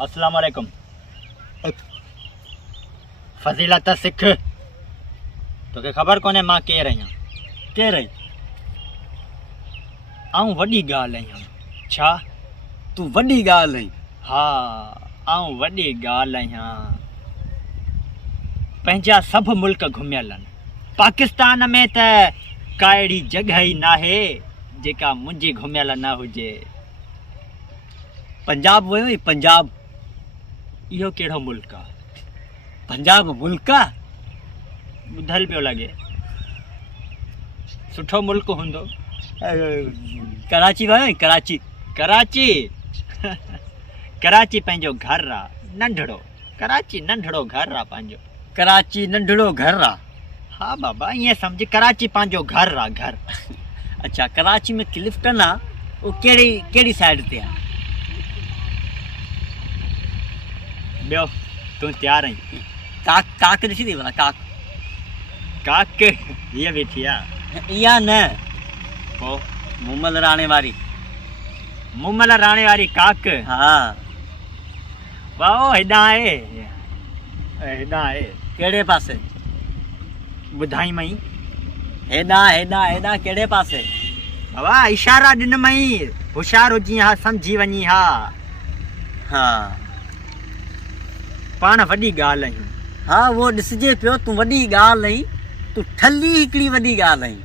अस्सलाम वालेकुम। फजीलत सिख तोखे ख़बर कोन्हे मां केरु आहियां? केरु आहीं? आऊं वॾी ॻाल्हि आहियां। छा? तूं वॾी ॻाल्हि आहीं? हा, आऊं वॾी ॻाल्हि आहियां। पंहिंजा सभु मुल्क घुमियल आहिनि। पाकिस्तान में त का अहिड़ी जॻह ई नाहे जेका मुंहिंजी घुमियल न हुजे। पंजाब वियो आहीं? पंजाब? इहो कहिड़ो मुल्क आहे? पंजाब मुल्क आहे? ॿुधल पियो लॻे, सुठो मुल्क हूंदो। कराची वियो आहीं? कराची? कराची कराची पंहिंजो घरु आहे, नंढड़ो। कराची नंढड़ो घरु आहे पंहिंजो। कराची नंढड़ो घरु आहे? हा बाबा, ईअं सम्झ कराची पंहिंजो घरु आहे, घरु। अच्छा, कराची में क्लिफ्टन आहे, उहो कहिड़ी साइड ते आहे? ॿियो तूं तयारु आहीं? काक ॾिसी थी भला? काक हीअ बीठी आहे? इहा न, पोइ मुमल राणे वारी। मुमल राणे वारी काक? हा। वाह, हेॾां आहे, हेॾां आहे। कहिड़े पासे? ॿुधाई मई। हेॾां कहिड़े पासे? बाबा इशारा ॾिन मई, होशियारु हुजी हा, सम्झी वञी हा। हा, पाण वॾी ॻाल्हि आहियूं। हा, उहो ॾिसिजे पियो, तूं वॾी ॻाल्हि आहीं, तूं ठली हिकिड़ी वॾी ॻाल्हि आहीं।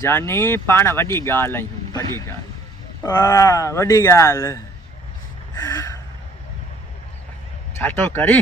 जानी पाण वॾी ॻाल्हि आहियूं, वॾी ॻाल्हि। वाह, वॾी ॻाल्हि। छा थो करी?